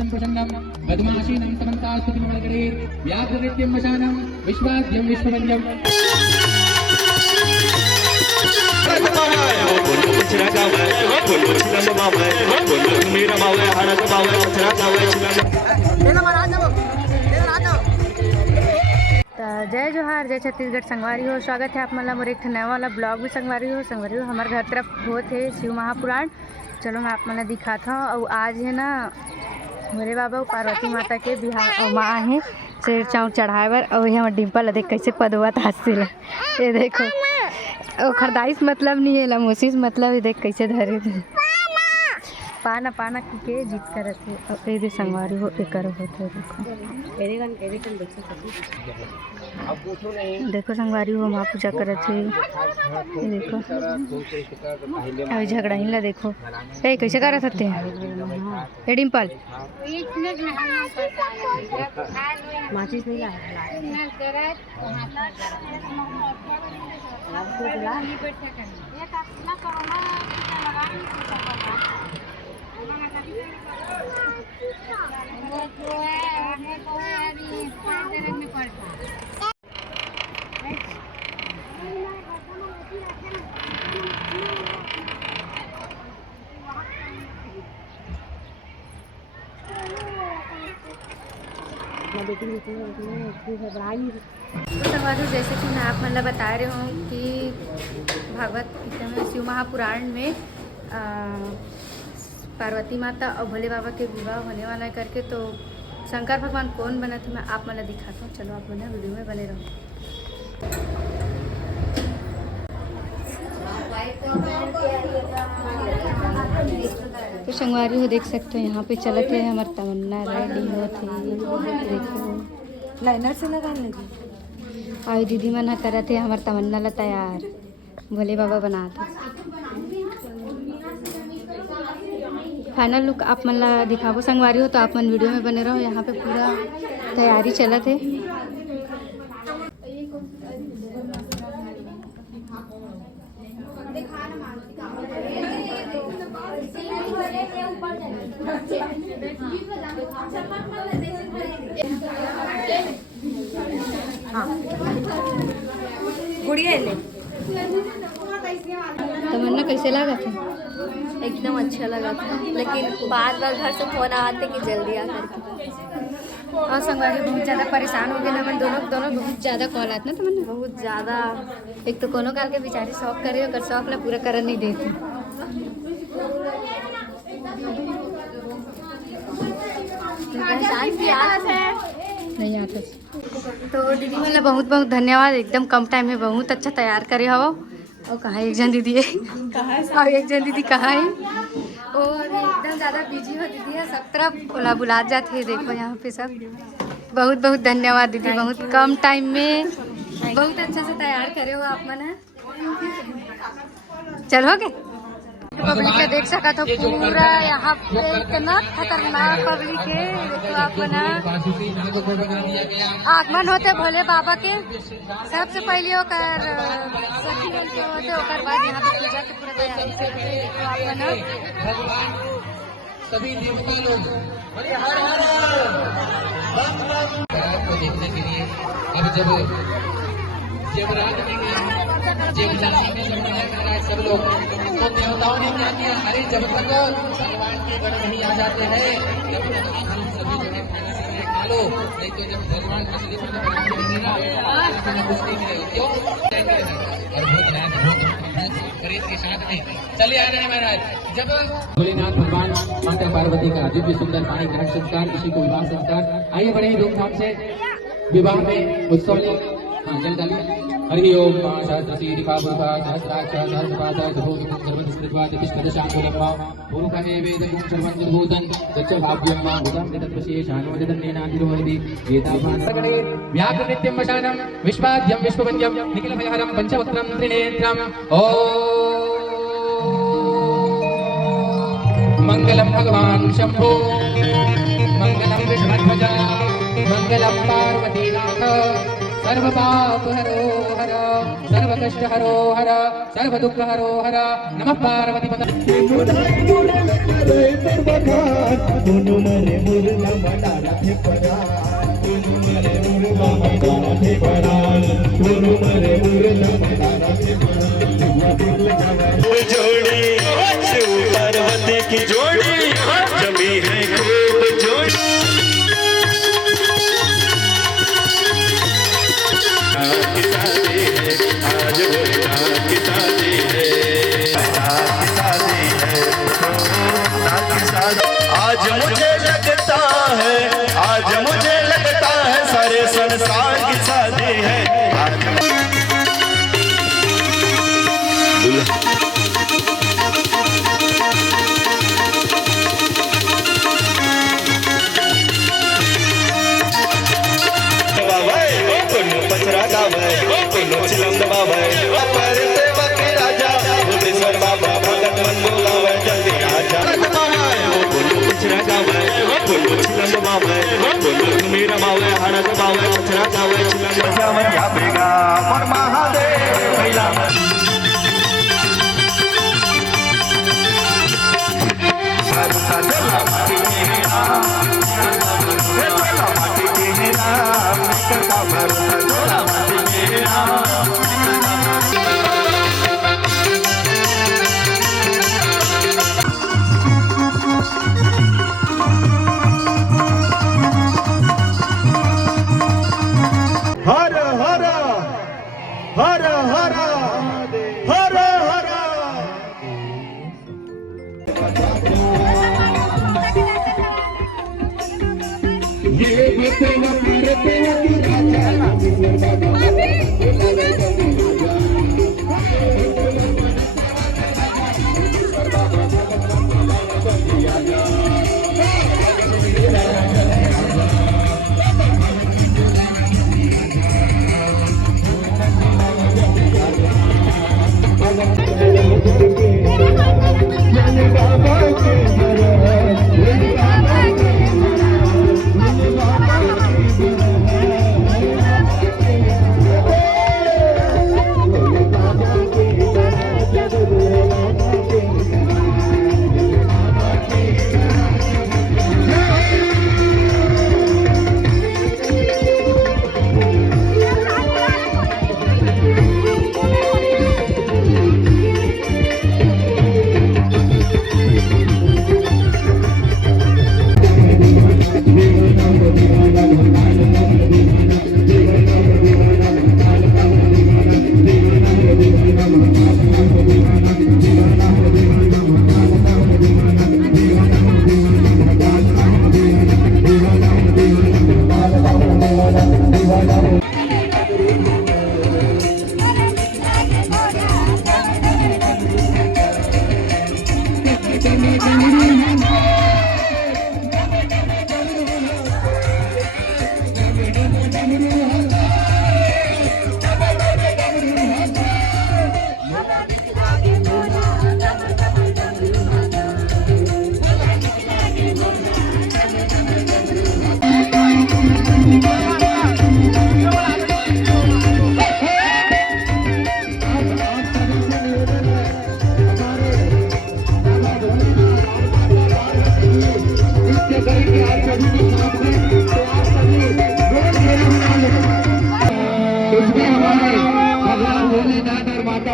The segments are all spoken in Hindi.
सततं प्रसन्नं पद्मासीनं समन्तास्तुतिं वळगडे व्याघ्रनित्यं वशानं विश्वाद्यं विश्ववन्द्यं जय जोहार जय छत्तीसगढ़ संगवारी हो। स्वागत है आप मतलब मोर एक नया वाला ब्लॉग भी संगवारी हो हमारे घर तरफ होत है शिव महापुराण। चलो मैं आप मतलब दिखाता हूँ। और आज है ना भोले बाबा और पार्वती माता के बिहार माँ है शेर चाँव चढ़ाए बर। और ये हमारे डिम्पल देख कैसे पदुआ हाथ ये देखो और खरदाइश मतलब नहीं है लमोसीस मतलब ये देख कैसे धरे पाना पाना के जीत कर रखे और ये संगवारी हो कर होते देखो संगवारी हो माँ पूजा कर थे। देखो अभी झगड़ा ही ला देखो ए कैसे कर सकते हैं ए डिम्पल माचिस नहीं ला जैसे कि मैं आप मतलब बता रही हूँ कि भागवत गीता में शिव महापुराण में पार्वती माता और भोले बाबा के विवाह होने वाला है करके। तो शंकर भगवान कौन बना थे मैं आप मतलब दिखाता हूँ। चलो आप मतलब वीडियो में बने रहो। तो संगवारी हो देख सकते हो यहाँ पे चलते हैं हमारे तमन्ना रेडी होते देखो लाइनर से लगा लगी आई दीदी मना कर थे हमारे तमन्ना ला तैयार भोले बाबा बनाते। फाइनल लुक आप मन ला दिखाबो संगवारी हो तो आप मन वीडियो में बने रहो। यहाँ पे पूरा तैयारी चलत है। गुड़िया ले तमन्ना कैसे लगा था? एकदम अच्छा लगा था, लेकिन बार बार घर से फोन आते कि जल्दी आ करके। और संगवारी बहुत ज़्यादा परेशान हो गए ना। दोनों बहुत ज़्यादा कॉल आते ना तमन्ना बहुत ज़्यादा। एक तो कोनो काल के बेचारी शौक करे और शौक ला पूरा कर नहीं देती। नहीं आता तो दीदी मतलब बहुत बहुत धन्यवाद। एकदम कम टाइम में बहुत अच्छा तैयार करे हो। और कहाँ एक जन दीदी है और एक जन दीदी कहाँ है और एकदम ज़्यादा बिजी हो दीदी है सब तरफ बोला बुला जाते हैं। देखो यहाँ पे सब बहुत बहुत धन्यवाद दीदी। बहुत कम टाइम में बहुत अच्छा से तैयार करे हो आप मन। चलोगे पब्लिक का देख सका तो पूरा यहाँ पे इतना खतरनाक पब्लिक है। देखो आप बना आगमन होते भोले बाबा के सबसे पहले होकर सखी बन के होते ओकर बाद यहाँ पे पूजा के पूरा तैयारी से होते। देखो आप बना सभी देवता लोग को देखने के लिए अब जब रात में सब लोग तो देवताओं ने क्या किया? अरे जब तक भगवान के गण नहीं आ जाते हैं तब तक हम सभी जगह खा लो, नहीं तो जब भगवान असली में कुश्ती में क्यों और भूतनाथ प्रेत के साथ में चले आ रहे हैं महाराज। जब भोलेनाथ भगवान माता पार्वती का दिव्य सुंदर पानी ग्रहण संस्कार, किसी को विवाह संस्कार, आइए बड़े ही धूमधाम से विवाह में उत्सव जल डालिए। हरि ओम सहस्रशीलिका पुरुषा सहस्राक्ष सहस्रपाद सर्वोदितं सर्वदिस्कृत्वा दितिष्ठदशाङ्कुलम्मा भूमकहे वेदं सर्वं निर्भूतं तच्च भाव्यं मा उदं तत्विशेषाणोदितन्नेनाधिरोहति एताभासगणे व्याघ्रनित्यं वशानं विश्वाद्यं विश्ववन्द्यं निखिलभयहरं पञ्चवक्त्रं त्रिनेत्रम् ॐ मङ्गलं भगवान् शम्भो मङ्गलं वृषभध्वज मङ्गलं पार्वतीनाथ सर्व पाप हरो हर सर्व कष्ट हरो हर सर्व दुख हरो हर नमः पार्वती पतये जोड़ी शिव पार्वती की जोड़ी जमी है खूब जोड़ी की शादी है आज भोलेनाथ की शादी है आज मुझे लगता है सारे संसार की शादी है आज हर हर हर हर हर हर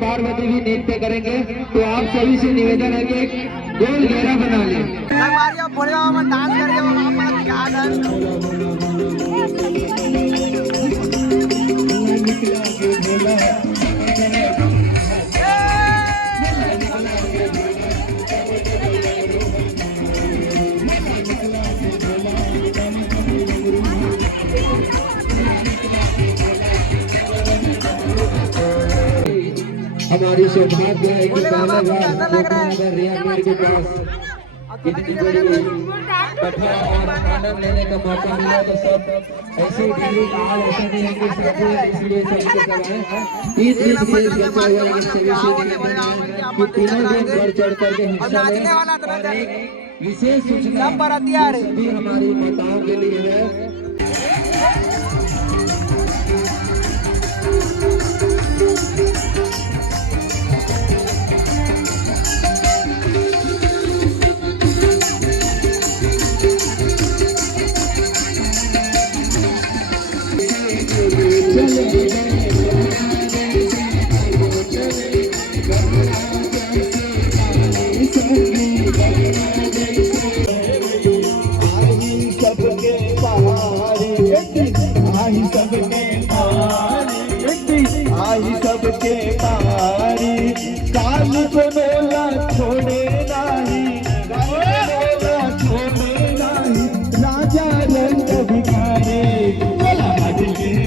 पार्वती भी नृत्य करेंगे, तो आप सभी से निवेदन है कि गोल घेरा बना लें। भोले बाबा में डांस करके हमारी सौभाग्य है कि पहले बार रियागढ़ के पास इतनी बड़ी कथा और आनंद लेने का मौका मिला, तो सब ऐसे डिग्री काल ऐसा नहीं है कि सब इसलिए सबके कराए 30 दिन के बचा हुआ कि तीनों दिन बढ़ चढ़ करके हिस्सा लें। और एक विशेष सूचना सभी हमारी माताओं के लिए है। रंग बिखारे बोला मजले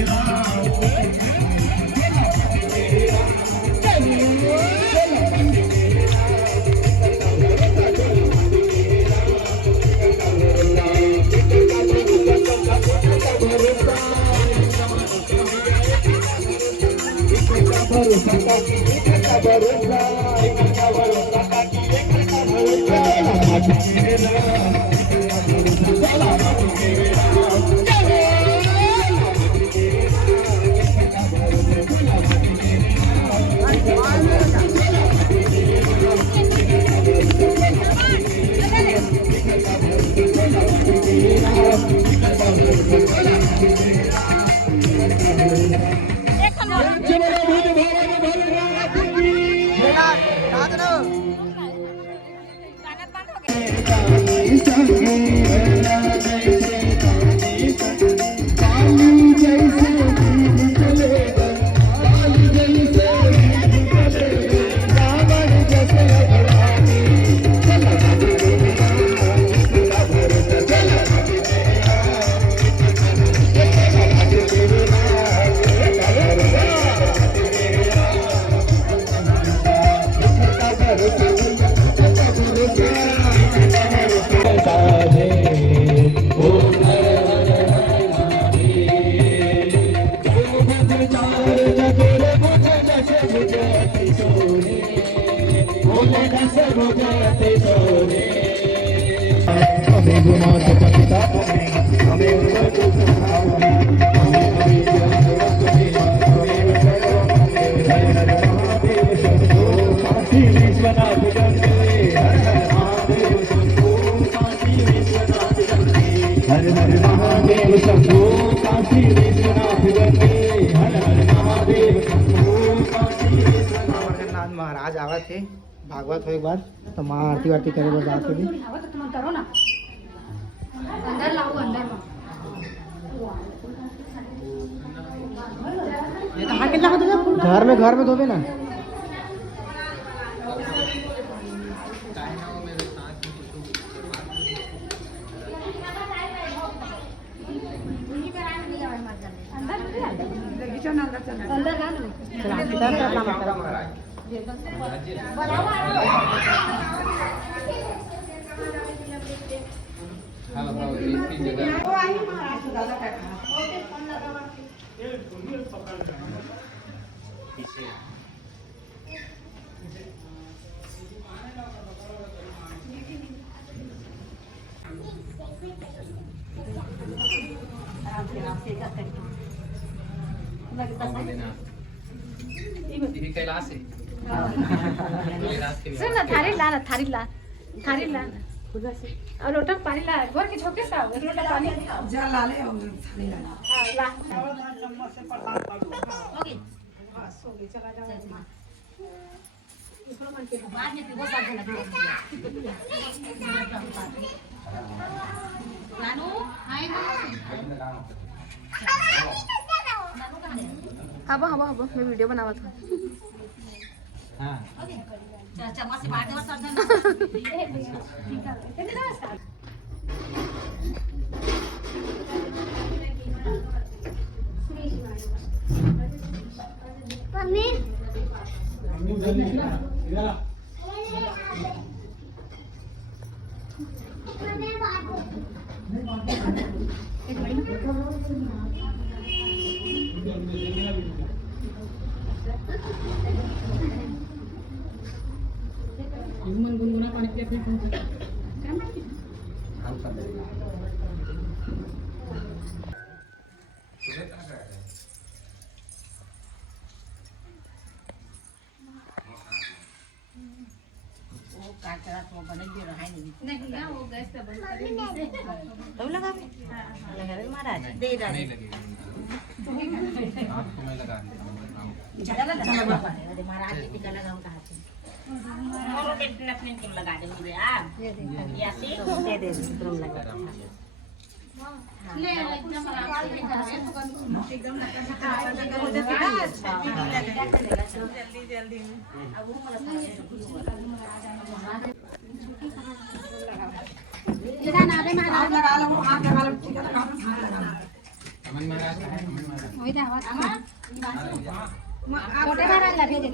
हर हर महादेव शंभो काशी विश्वनाथ गंगे हर हर महादेव शंभो काशी विश्वनाथ। जगन्नाथ महाराज आवा थे भागवत हो एक बार तो माँ आरती वारती करे बस आते भी घर में धोबे ना कैलाश है सुन ना थारी ला और लोटा पानी ला गोर के छोके सा लोटा पानी जा ला ले थाली ला ला ओके बस हो गई चला जाओ इसको मन के बाद में वो साथ लगा नानू हाय हवा हवा हवा मैं वीडियो बनावत हूँ हाँ चम्मच से बात और सब गुनगुना पानी पिया नहीं वो गैस पे बंद कर तब लगा लगा रे महाराज दे रहा नहीं लगेगा आपको मैं लगा अरे महाराज की टीका लगाऊं कहां से और के अपने को लगा दे मुझे आप या सी दे दे तुम लगा ले एकदम आराम से एकदम जल्दी जल्दी अब वो ये ना रे महाराज लगा लो हाथ लगा लो स्वामी महाराज का है, स्वामी महाराज। छोटे महाराज ला भेज दे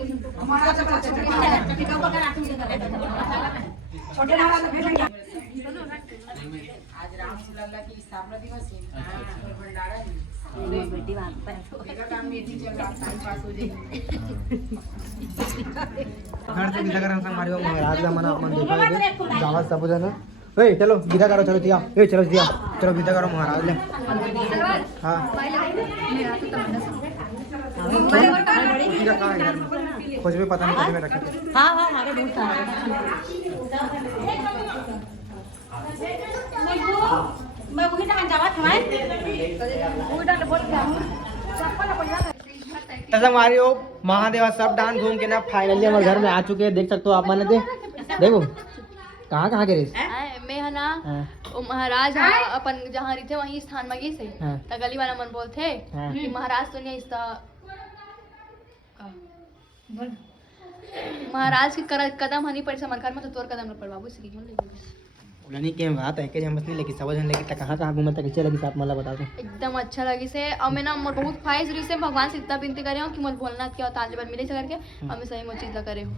छोटे महाराज ला भेज आज रामचंद्र की स्थापना दिवस है। भंडारा है बेटी वहां पर काम मेथी चल रहा टाइम पास हो जाए। घर से विदा करा संगवारी हो महाराज का मना मन देखा है गावात सब जण ए चलो विदा करो चलो दिया ए चलो दिया चलो विदा करो महाराज ले हां कुछ भी पता नहीं कुछ में रखा हां हां आगे दूर था मैं वही टाइम जावत है वो डाल बोल के संगवारी हो महादेवा सब डांस घूम के ना फाइनली हमारे घर में आ चुके हैं। देख सकते हो आप माने देखो कहाँ के रेस मैं है ना वो महाराज अपन जहाँ रही थे वहीं स्थान में गई सही तो गली वाला मन बोलते कि महाराज तो नहीं इसका महाराज के कदम हनी पड़ समझ में तो तोर कदम न पड़ बाबू श्री नहीं के बात है कि हम बस नहीं लेके समझ नहीं लेके कहाँ घूमे तक कैसे लगी आप मला बता दो एकदम अच्छा लगी से और मैं ना मोर बहुत ख्वाहिश रही से भगवान से इतना विनती करे हूँ कि मोर भोलनाथ के ताज बार मिले से करके हमें सही वो चीज़ करे हूँ